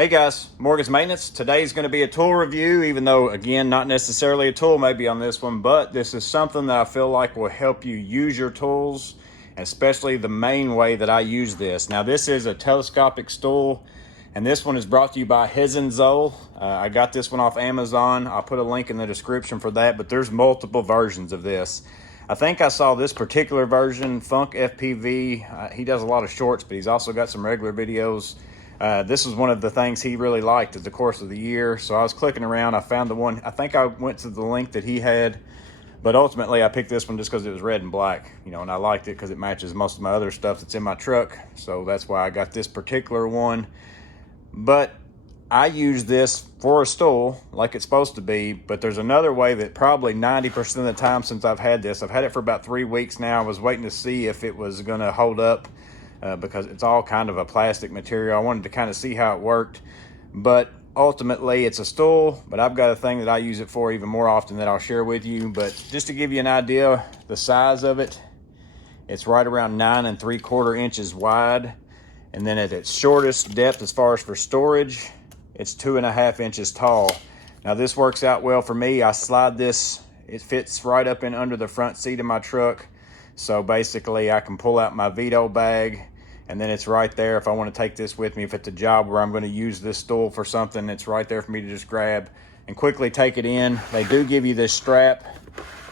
Hey guys, Morgan's Maintenance. Today's going to be a tool review, even though, again, not necessarily a tool maybe on this one, but this is something that I feel like will help you use your tools, especially the main way that I use this. Now, this is a telescopic stool, and this one is brought to you by Hesanzol. I got this one off Amazon. I'll put a link in the description for that, but there's multiple versions of this. I think I saw this particular version, Funk FPV. He does a lot of shorts, but he's also got some regular videos. This was one of the things he really liked at the course of the year. So I was clicking around, I found the one, I think I went to the link that he had, but ultimately I picked this one just because it was red and black, you know, and I liked it because it matches most of my other stuff that's in my truck. So that's why I got this particular one. But I use this for a stool like it's supposed to be, but there's another way that probably 90% of the time since I've had this, I've had it for about 3 weeks now. I was waiting to see if it was gonna hold up. Because it's all kind of a plastic material. I wanted to kind of see how it worked, but ultimately it's a stool, but I've got a thing that I use it for even more often that I'll share with you. But just to give you an idea, the size of it, it's right around 9 3/4 inches wide. And then at its shortest depth, as far as for storage, it's 2.5 inches tall. Now this works out well for me. I slide this, it fits right up in under the front seat of my truck. So basically I can pull out my Vito bag, and then it's right there if I want to take this with me. If it's a job where I'm going to use this stool for something, it's right there for me to just grab and quickly take it in. They do give you this strap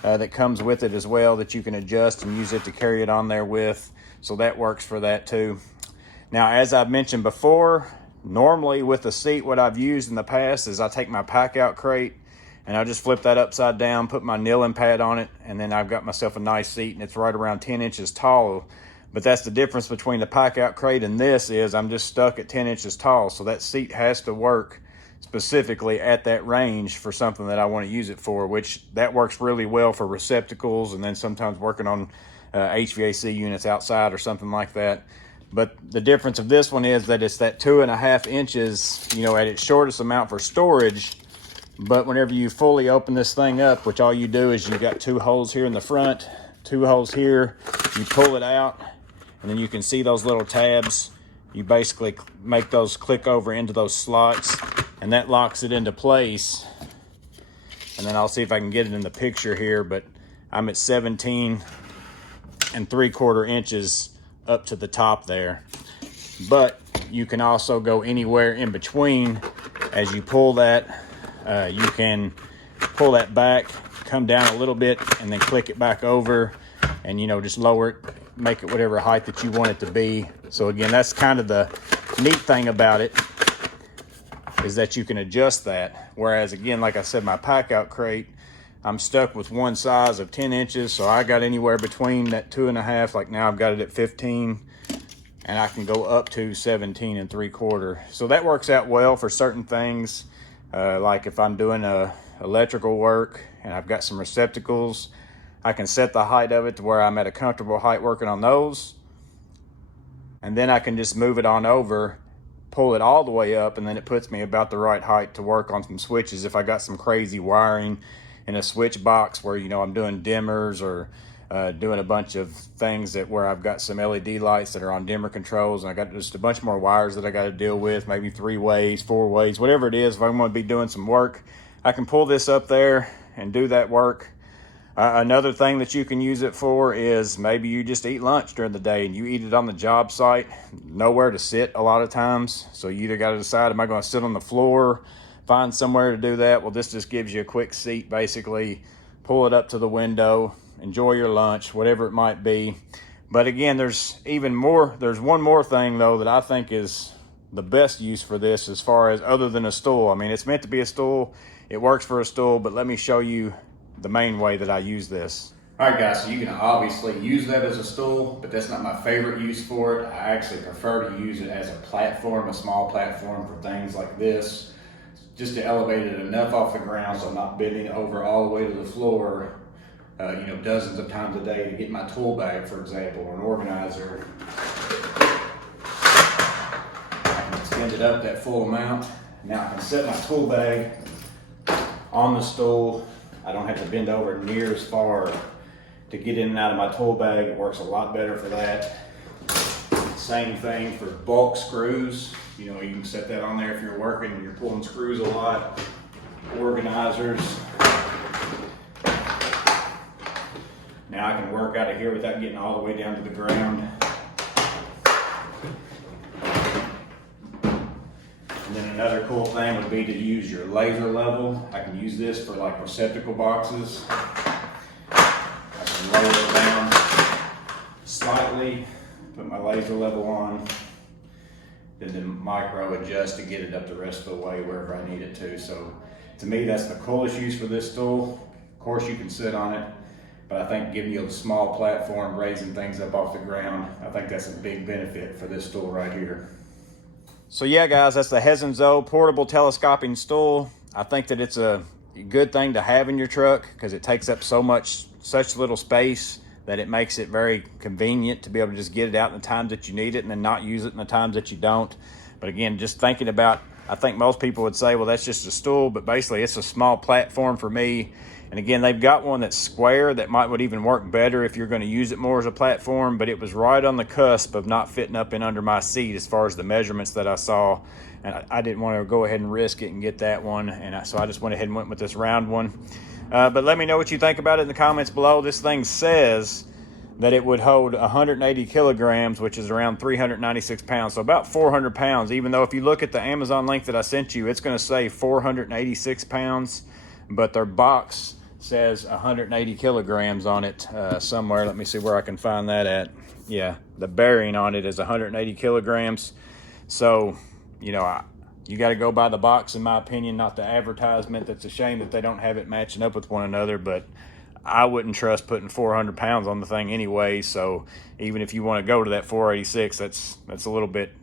that comes with it as well that you can adjust and use it to carry it on there with. So that works for that too. Now, as I've mentioned before, normally with the seat, what I've used in the past is I take my pack out crate and I'll just flip that upside down, put my kneeling pad on it, and then I've got myself a nice seat, and it's right around 10 inches tall. But that's the difference between the pack out crate and this is I'm just stuck at 10 inches tall. So that seat has to work specifically at that range for something that I want to use it for, which that works really well for receptacles and then sometimes working on HVAC units outside or something like that. But the difference of this one is that it's that 2.5 inches, you know, at its shortest amount for storage. But whenever you fully open this thing up, which all you do is you've got 2 holes here in the front, 2 holes here, you pull it out, and then you can see those little tabs. You basically make those click over into those slots, and that locks it into place. And then I'll see if I can get it in the picture here, but I'm at 17 3/4 inches up to the top there. But you can also go anywhere in between as you pull that. You can pull that back, come down a little bit, and then click it back over, and, you know, just lower it, make it whatever height that you want it to be. So again, that's kind of the neat thing about it, is that you can adjust that. Whereas again, like I said, my pack out crate, I'm stuck with one size of 10 inches. So I got anywhere between that 2.5, like now I've got it at 15, and I can go up to 17 3/4. So that works out well for certain things. Like if I'm doing electrical work and I've got some receptacles, I can set the height of it to where I'm at a comfortable height working on those. And then I can just move it on over, pull it all the way up, and then it puts me about the right height to work on some switches. If I got some crazy wiring in a switch box where, you know, I'm doing dimmers or doing a bunch of things that where I've got some LED lights that are on dimmer controls, and I got just a bunch more wires that I got to deal with, maybe 3 ways, 4 ways, whatever it is. If I'm going to be doing some work, I can pull this up there and do that work. Another thing that you can use it for is maybe you just eat lunch during the day and you eat it on the job site, nowhere to sit a lot of times. So you either got to decide, am I going to sit on the floor, find somewhere to do that? Well, this just gives you a quick seat, basically. Pull it up to the window, enjoy your lunch, whatever it might be. But again, there's one more thing though that I think is the best use for this, as far as other than a stool. I mean, it's meant to be a stool, it works for a stool, but let me show you the main way that I use this. All right guys, so you can obviously use that as a stool, but that's not my favorite use for it. I actually prefer to use it as a platform, a small platform for things like this, just to elevate it enough off the ground so I'm not bending over all the way to the floor, you know, dozens of times a day to get my tool bag, for example, or an organizer. I can extend it up that full amount. Now I can set my tool bag on the stool. I don't have to bend over near as far to get in and out of my tool bag. It works a lot better for that. Same thing for bulk screws. You know, you can set that on there if you're working and you're pulling screws a lot. Organizers. Now I can work out of here without getting all the way down to the ground. And then another cool thing would be to use your laser level. I can use this for like receptacle boxes. I can lower it down slightly, put my laser level on, then micro adjust to get it up the rest of the way wherever I need it to. So to me, that's the coolest use for this stool. Of course, you can sit on it, but I think giving you a small platform, raising things up off the ground, I think that's a big benefit for this stool right here. So yeah, guys, that's the Hesanzol Portable Telescoping Stool. I think that it's a good thing to have in your truck because it takes up such little space that it makes it very convenient to be able to just get it out in the times that you need it and then not use it in the times that you don't. But again, just thinking about, I think most people would say, well, that's just a stool, but basically it's a small platform for me. And again, they've got one that's square that would even work better if you're going to use it more as a platform, but it was right on the cusp of not fitting up in under my seat as far as the measurements that I saw. And I didn't want to go ahead and risk it and get that one. And so I just went ahead and went with this round one. But let me know what you think about it in the comments below. This thing says that it would hold 180 kilograms, which is around 396 pounds. So about 400 pounds, even though if you look at the Amazon link that I sent you, it's going to say 486 pounds, but their box says 180 kilograms on it somewhere. Let me see where I can find that at. Yeah, the bearing on it is 180 kilograms. So, you know, you got to go by the box, in my opinion, not the advertisement. That's a shame that they don't have it matching up with one another, but I wouldn't trust putting 400 pounds on the thing anyway. So even if you want to go to that 486, that's a little bit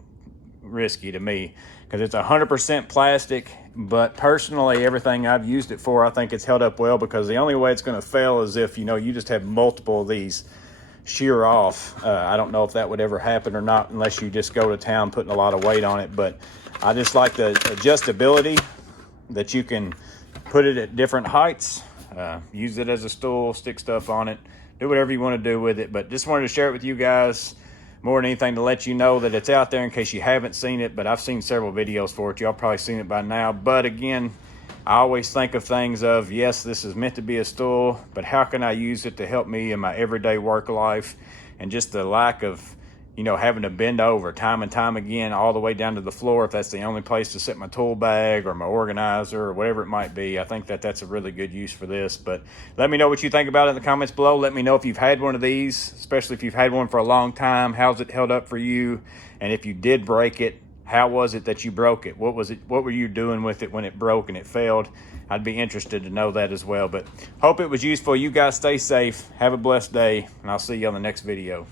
risky to me because it's 100% plastic. But personally, everything I've used it for, I think it's held up well, because the only way it's going to fail is if, you know, you just have multiple of these shear off. I don't know if that would ever happen or not unless you just go to town putting a lot of weight on it. But I just like the adjustability that you can put it at different heights, use it as a stool, stick stuff on it, do whatever you want to do with it. But just wanted to share it with you guys more than anything to let you know that it's out there in case you haven't seen it. But I've seen several videos for it. Y'all probably seen it by now. But again, I always think of things of, yes, this is meant to be a stool, but how can I use it to help me in my everyday work life? And just the lack of, you know, having to bend over time and time again all the way down to the floor if that's the only place to sit my tool bag or my organizer or whatever it might be. I think that that's a really good use for this. But let me know what you think about it in the comments below. Let me know if you've had one of these, especially if you've had one for a long time. How's it held up for you? And if you did break it, how was it that you broke it? What were you doing with it when it broke and it failed? I'd be interested to know that as well. But hope it was useful. You guys stay safe. Have a blessed day, and I'll see you on the next video.